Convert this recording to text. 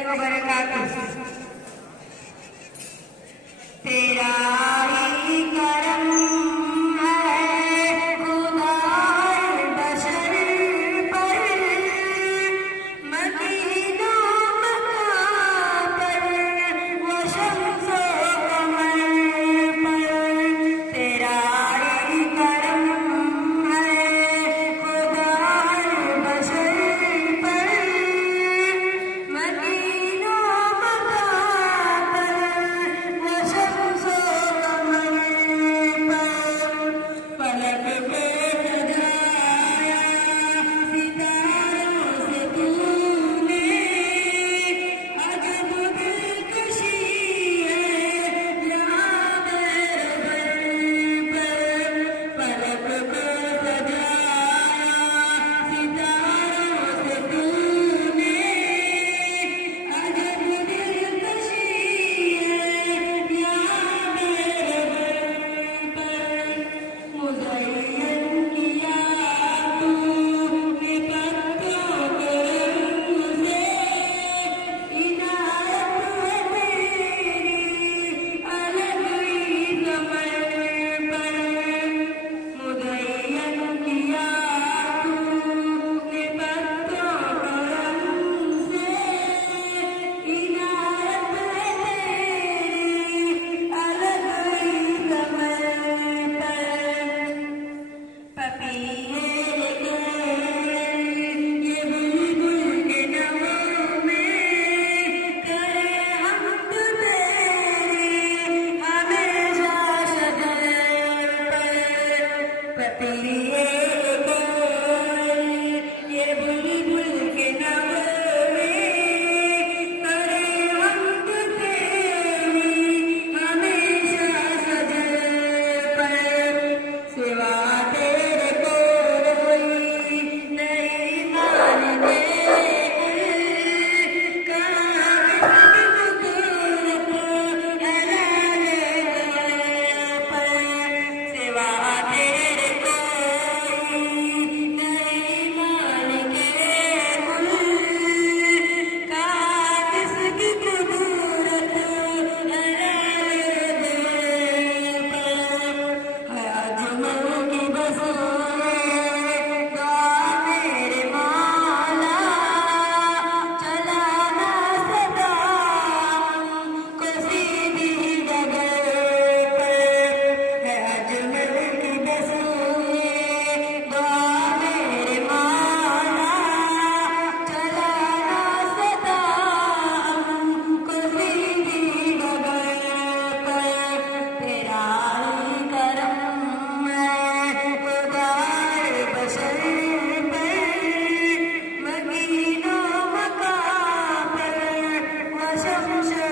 वबरकातुहू। तेरा ही करम है खुदा बशर पर, मकीनो मकां पर व शम्सो कमर पर। तेरा ही करम है खुदा बशर पर, मकीनो मकां पर व शम्सो कमर पर। फलक पे सजाया सितारों से तूने, अजब दिलकशी है यहाँ बेरहम पर। फलक पे सजाया सितारों से तूने, अजब दिलकशी है यहाँ बेरहम पर। मुज़य्यन किया तूने पत्तों के रंग से, इनायत है तेरी अलग ही कमर पर। मुज़य्यन किया तूने पत्तों के रंग से, इनायत है तेरी अलग ही कमर पर। पपीहे के ये बुलबुल के नगों में, करे हमद तेरी हमेशा शजर पर। पपीहे के ये बुलबुल के नगों में, करे हमद तेरी हमेशा शजर पर। सिवा तेरे कोई नहीं मानने कहाँ किसकी कुदरत है पर। सिवा तेरे कोई नहीं मानने कहाँ किसकी कुदरत है अजमल की बसों दुआ मेरे मौला, चलाना सदा को सीधी डगर पर। है अजमल की बसों दुआ मेरे मौला, चलाना सदा को सीधी डगर पर। तेरा ही करम है खुदा बशर पर, मकीनो मकां पर व शम्सो